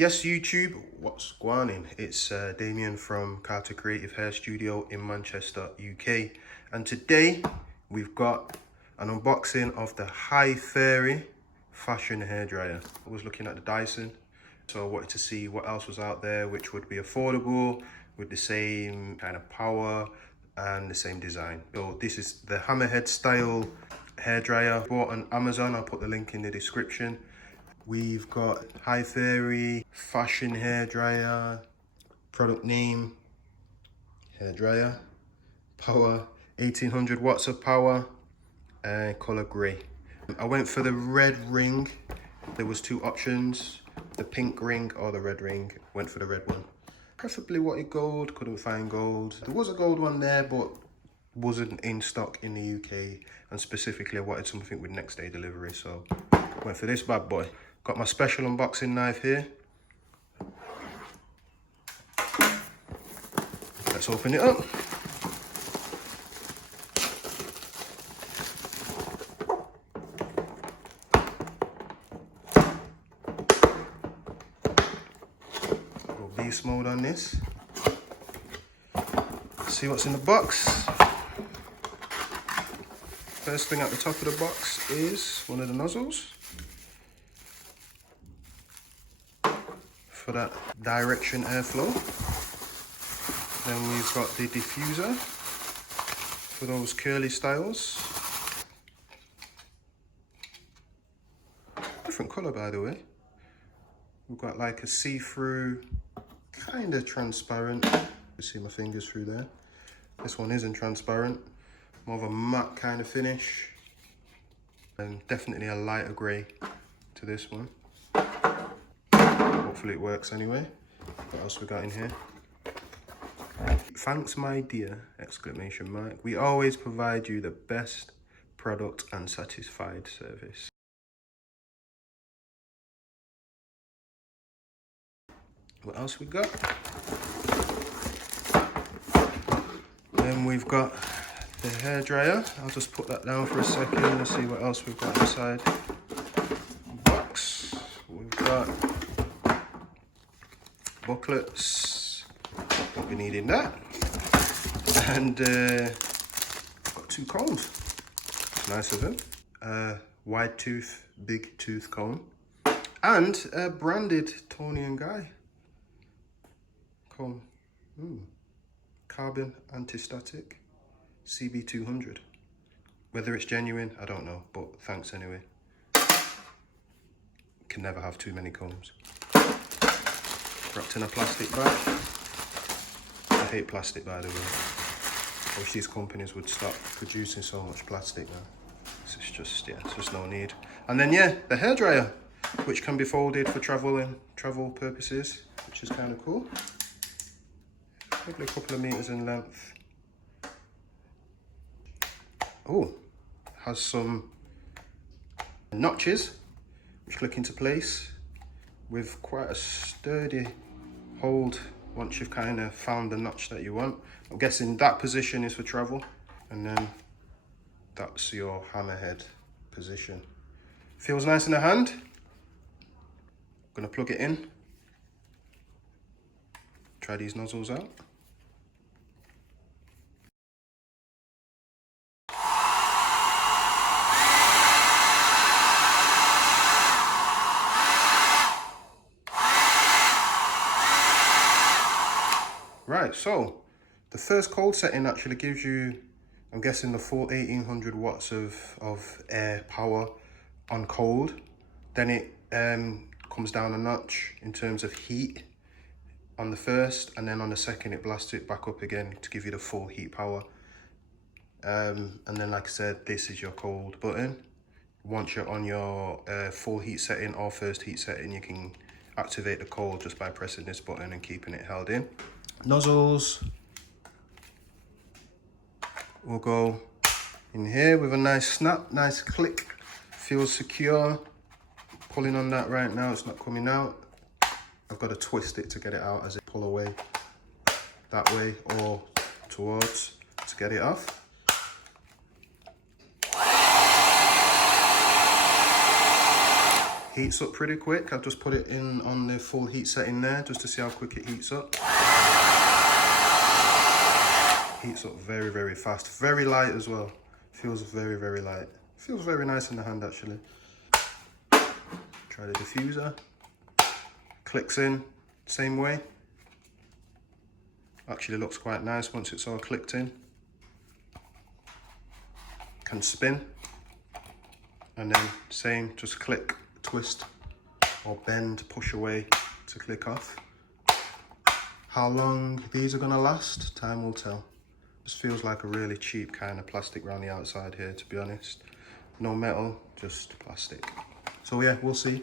Yes, YouTube, what's going on? It's Damien from Carter Creative Hair Studio in Manchester, UK. And today we've got an unboxing of the HiFairy fashion hairdryer. I was looking at the Dyson, so I wanted to see what else was out there which would be affordable with the same kind of power and the same design. So this is the Hammerhead style hairdryer. Bought on Amazon, I'll put the link in the description. We've got HiFairy fashion hairdryer, product name, hairdryer, power, 1800 watts of power, and color gray. I went for the red ring. There was two options, the pink ring or the red ring. Went for the red one. Preferably wanted gold, couldn't find gold. There was a gold one there, but wasn't in stock in the UK. And specifically I wanted something with next day delivery, so went for this bad boy. Got my special unboxing knife here. Let's open it up. Go beast mode on this. See what's in the box. First thing at the top of the box is one of the nozzles for that direction airflow. Then we've got the diffuser for those curly styles. Different color, by the way. We've got like a see-through, kind of transparent. You see my fingers through there. This one isn't transparent, more of a matte kind of finish, and definitely a lighter grey to this one. Hopefully it works anyway. What else we got in here? Thanks, my dear! Exclamation mark. We always provide you the best product and satisfied service. What else we got? Then we've got the hairdryer. I'll just put that down for a second and see what else we've got inside the box. We've got booklets, won't be needing that, and I've got two combs. Nice of them. Wide tooth, big tooth comb, and a branded Tony and Guy comb. Carbon anti-static CB200. Whether it's genuine, I don't know, but thanks anyway. Can never have too many combs. Wrapped in a plastic bag. I hate plastic, by the way. I wish these companies would stop producing so much plastic now. It's just, yeah, it's just no need. And then, yeah, the hairdryer, which can be folded for travel purposes, which is kind of cool. Probably a couple of meters in length. Oh, has some notches which click into place with quite a sturdy hold once you've kind of found the notch that you want. I'm guessing that position is for travel, and then that's your hammerhead position. Feels nice in the hand. I'm gonna plug it in. Try these nozzles out. Right, so the first cold setting actually gives you, I'm guessing, the full 1800 watts of air power on cold. Then it comes down a notch in terms of heat on the first, and then on the second it blasts it back up again to give you the full heat power. And then, like I said, this is your cold button. Once you're on your full heat setting or first heat setting, you can activate the cold just by pressing this button and keeping it held in. Nozzles will go in here with a nice snap, nice click. Feels secure. Pulling on that right now, it's not coming out. I've got to twist it to get it out as it pull away that way or towards to get it off. Heats up pretty quick. I've just put it in on the full heat setting there just to see how quick it heats up. Heats up very, very fast. Very light as well. Feels very, very light. Feels very nice in the hand actually. Try the diffuser. Clicks in, same way. Actually looks quite nice once it's all clicked in. Can spin. And then same, just click, twist, or bend, push away to click off. How long these are gonna last, time will tell. This feels like a really cheap kind of plastic around the outside here, to be honest. No metal, just plastic. So yeah, we'll see.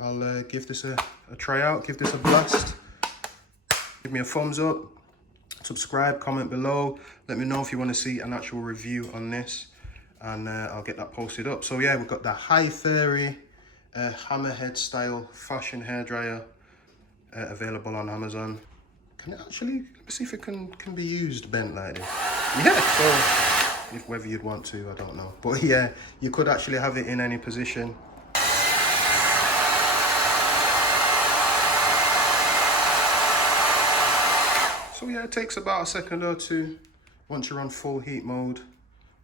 I'll give this a try out, give this a blast. Give me a thumbs up, subscribe, comment below. Let me know if you want to see an actual review on this, and I'll get that posted up. So yeah, we've got the HiFairy Hammerhead style fashion hairdryer available on Amazon. Can it actually, let me see if it can be used bent like this. Yeah, so if whether you'd want to, I don't know. But yeah, you could actually have it in any position. So yeah, it takes about a second or two once you're on full heat mode,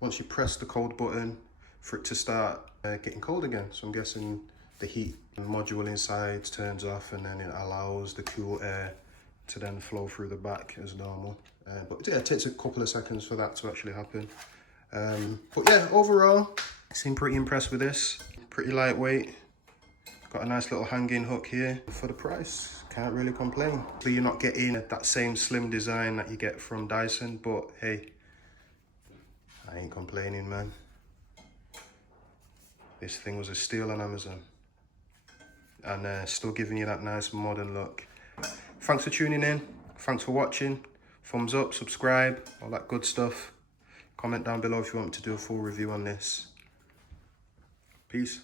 once you press the cold button for it to start getting cold again. So I'm guessing the heat module inside turns off and then it allows the cool air to then flow through the back as normal. But yeah, it takes a couple of seconds for that to actually happen. But yeah, overall, I seem pretty impressed with this. Pretty lightweight. Got a nice little hanging hook here. For the price, can't really complain. So you're not getting that same slim design that you get from Dyson, but hey, I ain't complaining, man. This thing was a steal on Amazon. And still giving you that nice modern look. Thanks for tuning in. Thanks for watching. Thumbs up, subscribe, all that good stuff. Comment down below if you want me to do a full review on this. Peace.